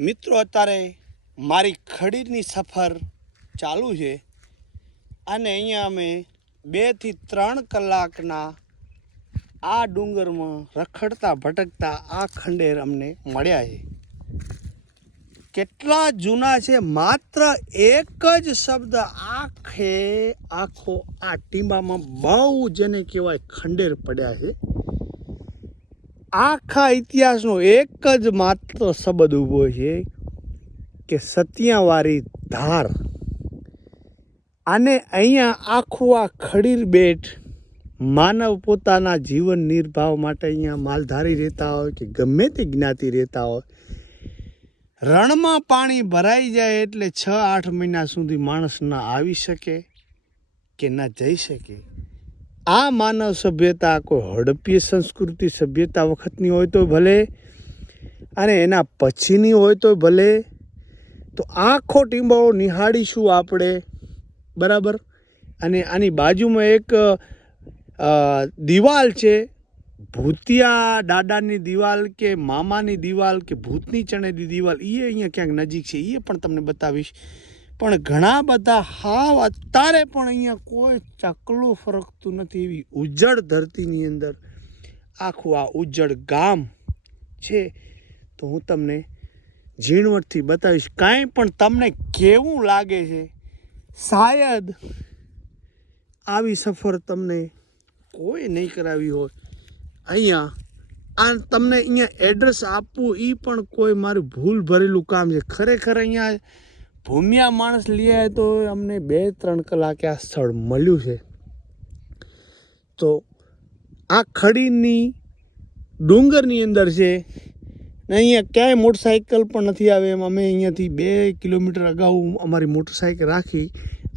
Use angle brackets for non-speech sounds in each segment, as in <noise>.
મિત્રો, અત્યારે મારી ખડીની સફર ચાલુ છે અને અહીંયા અમે બેથી ત્રણ કલાકના આ ડુંગરમાં રખડતા, ભટકતા આ ખંડેર અમને મળ્યા છે. કેટલા જૂના છે? માત્ર એક જ શબ્દ, આખે આખો આ ટીંબામાં બહુ જેને કહેવાય ખંડેર પડ્યા છે. આખા ઇતિહાસનો એક જ માત્ર શબ્દ ઊભો છે કે સત્યાવારી ધાર. અને અહીંયા આખું આ ખડીર બેટ માનવ પોતાના જીવન નિર્વાહ માટે અહીંયા માલધારી રહેતા હોય કે ગમે તે જ્ઞાતિ રહેતા હોય. રણમાં પાણી ભરાઈ જાય એટલે છ આઠ મહિના સુધી માણસ ના આવી શકે કે ના જઈ શકે. આ માનવ સભ્યતા કોઈ હડપ્પી સંસ્કૃતિ સભ્યતા વખતની હોય તો ભલે, અને એના પછીની હોય તો ભલે, તો આખો ટીંબાળો નિહાળીશું આપણે, બરાબર? અને આની બાજુમાં એક દિવાલ છે, ભૂતિયા દાદાની દિવાલ કે મામાની દિવાલ કે ભૂતની ચણેલી દિવાલ એ અહીંયા ક્યાંક નજીક છે એ પણ તમને બતાવીશ. પણ ઘણા બધા હાવ અત્યારે પણ અહીંયા કોઈ ચકલું ફરકતું નથી એવી ઉજ્જડ ધરતીની અંદર. આખું આ ઉજ્જડ ગામ છે. તો હું તમને ઝીણવટથી બતાવીશ. કાંઈ પણ તમને કેવું લાગે છે, શાયદ આવી સફર તમને કોઈ નહીં કરાવી હોય. અહીંયા આ તમને અહીંયા એડ્રેસ આપવું એ પણ કોઈ મારું ભૂલ ભરેલું કામ છે. ખરેખર અહીંયા ભૂમિયા માણસ લઈ આવે તો અમને બે ત્રણ કલાકે આ સ્થળ મળ્યું છે. તો આ ખડીની ડુંગરની અંદર છે ને અહીંયા ક્યાંય મોટરસાઇકલ પણ નથી આવે એમ અમે અહીંયાથી બે કિલોમીટર અગાઉ અમારી મોટરસાઇકલ રાખી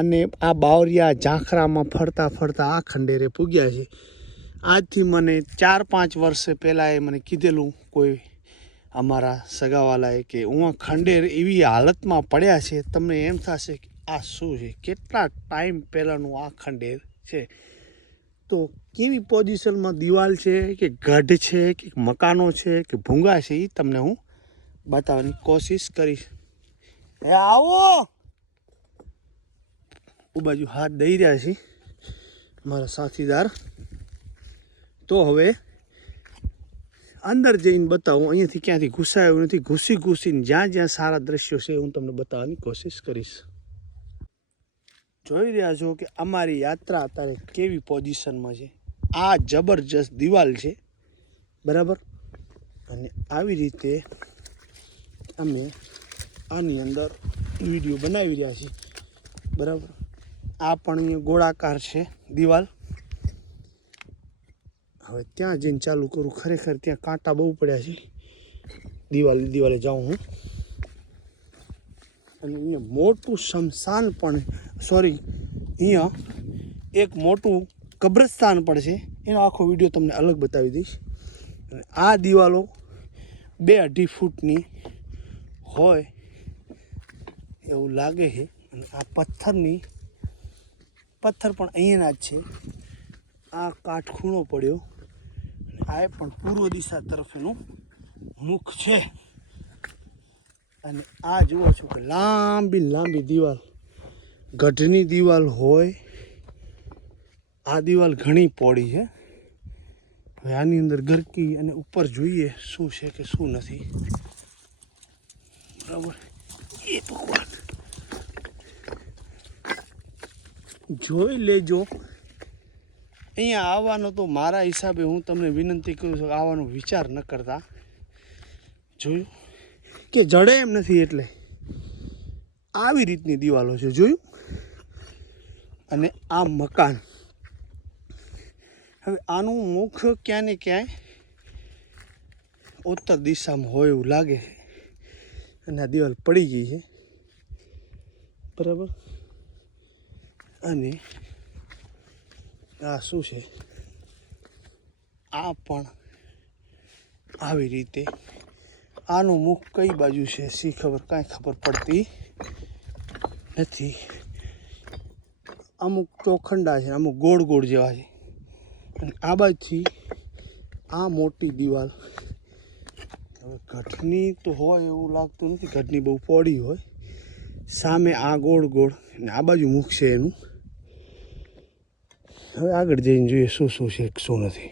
અને આ બાવરિયા ઝાંખરામાં ફરતા ફરતા આ ખંડેરે પૂગ્યા છે. આજથી મને ચાર પાંચ વર્ષ પહેલાં એ મને કીધેલું કોઈ અમારા સગાવાલાએ કે હું ખંડેર એવી હાલતમાં પડ્યા છે, તમને એમ થશે કે આ શું છે? કેટલા ટાઈમ પહેલાંનું આ ખંડેર છે? તો કેવી પોઝિશનમાં દિવાલ છે કે ગઢ છે કે મકાનો છે કે ભૂંગા છે એ તમને હું બતાવવાની કોશિશ કરીશ. એ આવો! બાજુ હાથ દઈ રહ્યા છે મારા સાથીદાર. તો હવે અંદર જઈને બતાવું, અહીંયાથી ક્યાંથી ઘૂસાયું નથી. ઘૂસી ઘૂસીને જ્યાં જ્યાં સારા દ્રશ્યો છે હું તમને બતાવવાની કોશિશ કરીશ. જોઈ રહ્યા છો કે અમારી યાત્રા અત્યારે કેવી પોઝિશનમાં છે. આ જબરજસ્ત દિવાલ છે, બરાબર? અને આવી રીતે અમે આની અંદર વીડિયો બનાવી રહ્યા છીએ, બરાબર? આ પણ અહીંયા ગોળાકાર છે દિવાલ. હવે ત્યાં જઈને ચાલુ કરું. ખરેખર ત્યાં કાંટા બહુ પડ્યા છે. દિવાલે દિવાલે જાઉં હું. અને અહીંયા મોટું શમશાન પણ સોરી અહીંયા એક મોટું કબ્રસ્તાન પણ છે. એનો આખો વીડિયો તમને અલગ બતાવી દઈશ. અને આ દિવાલો બે અઢી ફૂટની હોય એવું લાગે છે. અને આ પથ્થરની, પથ્થર પણ અહીંયાના જ છે. આ કાટખૂણો પડ્યો. આ પણ પૂર્વ દિશા તરફ એનું મુખ છે. અને આ જુઓ છો કે લાંબી લાંબી દિવાલ. ગઢની દિવાલ હોય, આ દિવાલ ઘણી પોળી છે. હવે આની અંદર ગરકી અને ઉપર જોઈએ શું છે કે શું નથી. બરાબર? એ ભગવાન જોઈ લેજો. અહીંયા આવવાનો તો મારા હિસાબે હું તમને વિનંતી કરું છું આવવાનો વિચાર ન કરતા. જોયું? કે જડે એમ નથી એટલે. આવી રીતની દિવાલો છે, જોયું? અને આ મકાન. હવે આનું મુખ ક્યાં ને ક્યાંય ઉત્તર દિશામાં હોય એવું લાગે અને આ દિવાલ પડી ગઈ છે. બરાબર? અને આ શું છે? આ પણ આવી રીતે આનું મુખ કઈ બાજુ છે સી ખબર, કાંઈ ખબર પડતી નથી. અમુક ચોખંડા છે, અમુક ગોળ ગોળ જેવા છે. અને આ બાજુથી આ મોટી દિવાલ. હવે ઘટની તો હોય એવું લાગતું નથી, ઘટની બહુ પોડી હોય. સામે આ ગોળ ગોળ અને આ બાજુ મુખ છે એનું. હવે આગળ જઈને જોઈએ શું શું છે શું નથી.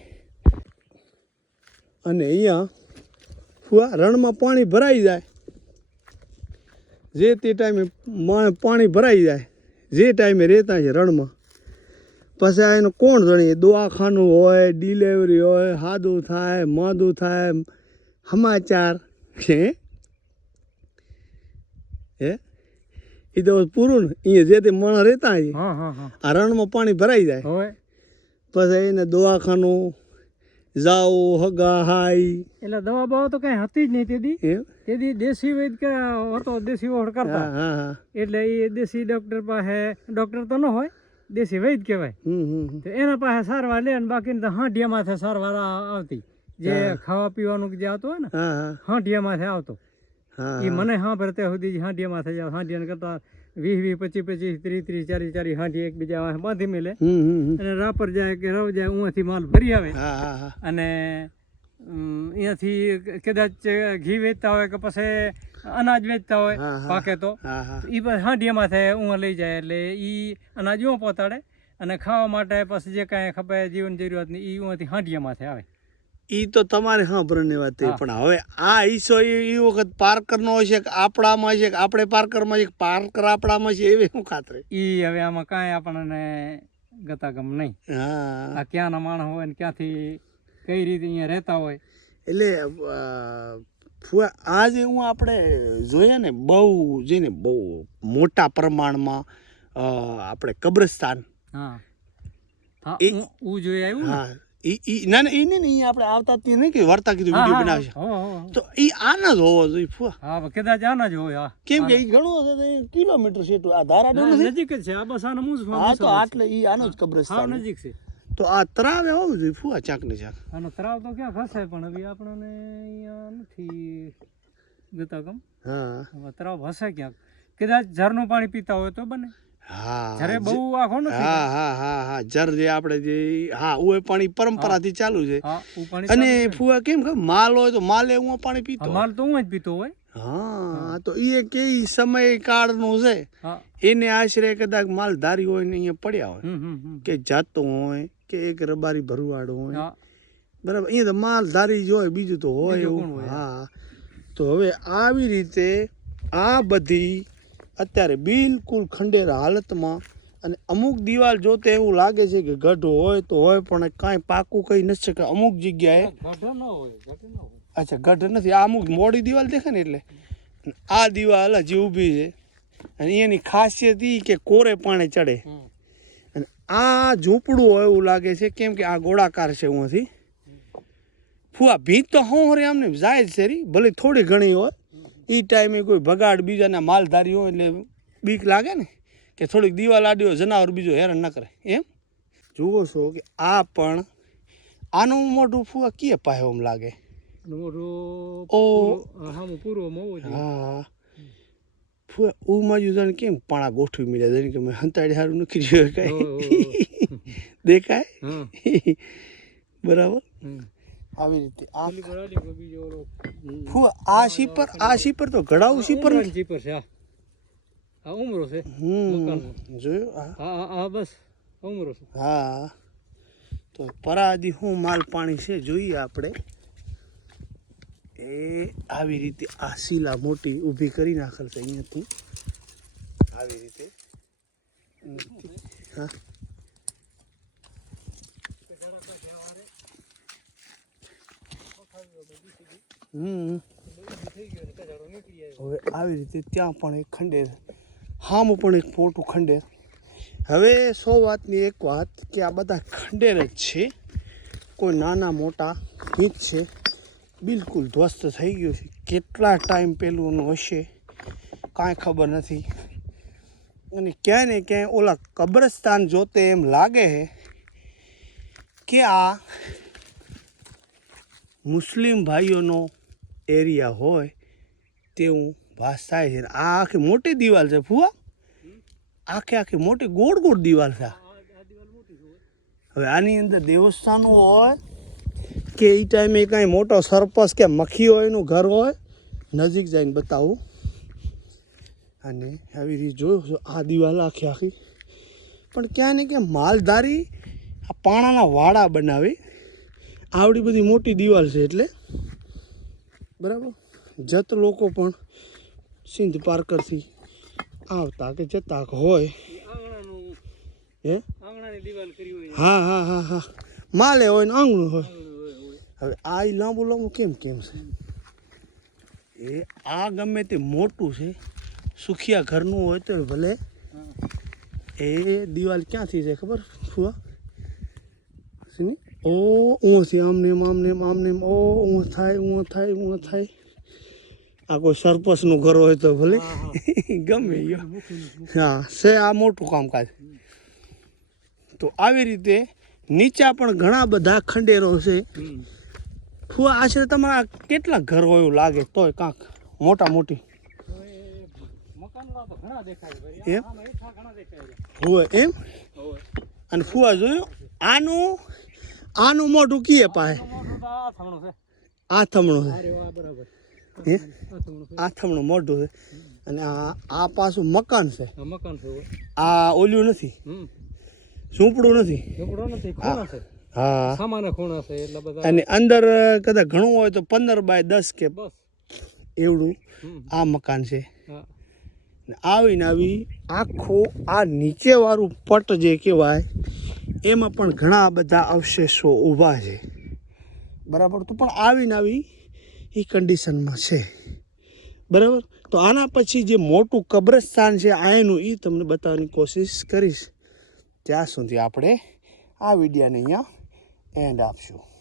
અને અહીંયા રણમાં પાણી ભરાઈ જાય. જે તે ટાઈમે પાણી ભરાઈ જાય. જે ટાઈમે રહેતા છે રણમાં. પછી આ એનું કોણ જાણીએ દવાખાનું હોય ડિલેવરી હોય સાદું થાય, માદું થાય, સમાચાર, હે હે એ તો પૂરું ને. અહીંયા જે તે મણ રહેતા છે હા હા હા. આ રણમાં પાણી ભરાઈ જાય. હોય પછી એને દવાખાનું જાઓ હગા હાઈ એટલે દવા બવા તો કઈ હતી જ નહીં એમ? તેદી દેશી વૈદ કે હતો દેશી ઓળ કરતા. હા હા એટલે એ દેશી ડોક્ટર પાસે ડોક્ટર તો ન હોય દેશી વૈદ કહેવાય. તો એના પાસે સારવાર લે ને બાકી તો હાંડિયામાંથી સારવાર આવતી. જે ખાવા પીવાનું જે આવતું હોય ને હા માથે આવતો. એ મને ભરે ત્યાં સુધી હાંડિયામાંથી જાવ. હાંડિયા કરતા વીસ વીસ પચીસ પચીસ ત્રીસ ત્રીસ ચાલીસ ચાલીસ હાંડી એકબીજા બીજા બાંધી મેલે. અને રાપર જાય કે રવ જાય ઉંથી માલ ભરી આવે. હા હા હા. અને અહીંયાથી કદાચ ઘી વેચતા હોય કે પછી અનાજ વેચતા હોય હા, હા. પાકે તો હા હા. એ બસ હાંડિયામાં થાય ઊંઘ લઈ જાય એટલે એ અનાજ ઊં પહોંચાડે અને ખાવા માટે પછી જે કાંઈ ખપે જીવન જરૂરિયાતની એ ઊંથી હાંડિયામાંથી આવે. ઈ તો તમારે હા ભરણની વાત થઈ પણ હવે આ ઈસો એ ઈ વખત પાર્કરનો હશે કે આપણામાં છે કે આપણે પાર્કરમાં છે પાર્કર આપણામાં છે એવી શું ખાતરે? એ હવે આમાં કાંઈ આપણને ગતાગમ નહીં. હા. આ ક્યાંના માણસ હોય ને ક્યાંથી કઈ રીતે અહીંયા રહેતા હોય. એટલે ફુવા આ જે હું આપણે જોઈએ ને બહુ જેને બહુ મોટા પ્રમાણમાં આપણે કબ્રસ્તાન. હું- હું જોઈ આવ્યું હા. ઈ ના ના ઈ ને ઈ આપણે આવતા ત્યાં નહીં કે વાર્તા કીધું વીડિયો બનાવશે. તો ઈ આના જ હોવો જોઈએ ફુવા હા કદાચ આના જ હોય કેમ કે ઈ ઘણું કિલોમીટર છે આ ધારા ડોલ નજીક જ છે આ બસ આનો મૂંઝ હા તો આટલે ઈ આનો જ કબ્રસ્તાન નજીક છે. તો આ તરાવે હોવું જોઈએ ફુવા ચાક ને ચાક. આનો તરાવ તો ક્યાં ફસાય પણ હવે આપણને અહીંયા નથી ગતા કમ. હા. તરાવ હસે ફસાય ક્યાંક? કદાચ ઝરનું પાણી પીતા હોય તો બને. હા બહુ આખો હા હા હા હા. જર જે આપણે જે હા ઉએ પાણી પરંપરાથી ચાલુ છે. અને ફુવા કેમ કે માલ હોય તો માલે હું પાણી પીતો માલ તો હું જ પીતો હોય. હા તો એ કે સમય કાળનું છે. એને આશરે કદાચ માલધારી હોય ને અહીંયા પડ્યા હોય. કે જાતો હોય કે એક રબારી ભરવાડ હોય. બરાબર અહીંયા તો માલધારી જ હોય બીજું તો હોય એવું. હા. તો હવે આવી રીતે આ બધી અત્યારે બિલકુલ ખંડેર હાલતમાં અને અમુક દિવાલ જોતે એવું લાગે છે કે ગઢ હોય તો હોય પણ કાંઈ પાકું કહી નથી શકે અમુક જગ્યાએ અચ્છા ગઢ નથી. આ અમુક મોડી દિવાલ દેખાય ને એટલે? આ દિવાલ હજી ઊભી છે. અને એની ખાસિયત એ કે કોરે પાણે ચડે. અને આ ઝૂંપડું હોય એવું લાગે છે કેમ કે આ ગોળાકાર છે ઉંથી ફુવા ભીત તો હું રે આમને જાય જ છે રી. ભલે થોડી ઘણી હોય એ ટાઈમે કોઈ ભગાડ બીજાના માલધારી હોય એટલે બીક લાગે ને કે થોડીક દીવાલ આડ્યો જનાવર બીજો હેરાન ન કરે એમ? જુઓ છો કે આ પણ આનું મોટું ફુવા કીએ પાહે એમ લાગે? હા ફુવા ઉમાં જ જાણે કેમ પાણા ગોઠવી મળ્યા કે મેં હંતાડી સારું નથી રહ્યું કાંઈ. દેખાય? બરાબર. આવી રીતે. આ આ શીપર આ શીપર તો ઘડાવું શીપર શીપર છે આ ઉમરો છે જોયું હા. હા હા હા બસ ઉમરો છે. હા. તો પરાદી શું માલ પાણી છે જોઈએ આપણે. એ આવી રીતે આ શીલા મોટી ઊભી કરી નાખેલ છે અહીંયાથી. આવી રીતે. હા. હમ. હવે આવી રીતે ત્યાં પણ એક ખંડેર. હામ પણ એક મોટું ખંડેર. હવે સો વાતની એક વાત કે આ બધા ખંડેર જ છે. કોઈ નાના મોટા ભીત છે. બિલકુલ ધ્વસ્ત થઈ ગયું છે. કેટલા ટાઈમ પહેલું હશે? કાંઈ ખબર નથી. અને ક્યાંય ને ક્યાંય ઓલા કબ્રસ્તાન જોતે એમ લાગે છે કે આ મુસ્લિમ ભાઈઓનો એરિયા હોય તેવું ભાસ થાય છે. આ આખી મોટી દિવાલ છે ફુવા. આખે આખી મોટી ગોળ ગોળ દિવાલ છે હવે આની અંદર દેવસ્થાનો હોય કે એ ટાઈમે કાંઈ મોટો સરપસ કે મખી હોય એનું ઘર હોય, નજીક જઈને બતાવું. અને આવી રીતે જોયું છો, આ દિવાલ આખી આખી. પણ ક્યાં ને ક્યાં માલધારી આ પાણાના વાડા બનાવી. આવડી બધી મોટી દિવાલ છે એટલે. બરાબર? જત લોકો પણ સિંધ પાર્કરથી આવતા કે જતા હોય. હે? હા હા હા હા. માલે હોય ને આંગણું હોય. હવે આ લાંબુ લાંબુ કેમ કેમ છે? એ આ ગમે તે મોટું છે, સુખિયા ઘરનું હોય તો ભલે એ દિવાલ ક્યાંથી છે ખબર? ફુવા? ઓ ઊંથી આમને એમ આમને એમ આમને એમ ઓ ઊં થાય ઊં થાય ઊં થાય આ કોઈ સરપંચનું ઘર હોય તો ભલે. <laughs> ગમે. હા છે આ મોટું કામકાજ તો આવી રીતે નીચા પણ ઘણા બધા ખંડેરો છે. ફુવા આશરે તમારા કેટલા ઘર હોય એવું લાગે તોય કાંક મોટા મોટી. એમ? આમાં. હોય એમ અને ફુવા જોયું આનું આનું મોઢું કીએ પાસે આ થમણું છે? આ થામણું મોઢું છે. અને આ આ પાછું મકાન છે. મકાન છે આ ઓલ્યું નથી. ઝૂંપડું નથી. ઝૂંપડો નથી, ખૂણા છે. હા. સામાના ખૂણા છે એટલે બધા અને અંદર કદાચ ઘણું હોય તો પંદર બાય દસ કે બસ. એવડું આ મકાન છે. ને આવીને આવી આખું આ નીચેવાળું પટ જે કહેવાય એમાં પણ ઘણા બધા અવશેષો ઊભા છે. બરાબર? તો પણ આવીને આવી એ કન્ડિશનમાં છે. બરાબર? તો આના પછી જે મોટું કબ્રસ્તાન છે આયનું એ તમને બતાવવાની કોશિશ કરીશ. ત્યાં સુધી આપણે આ વિડીયાને અહીંયા એન્ડ આપશું.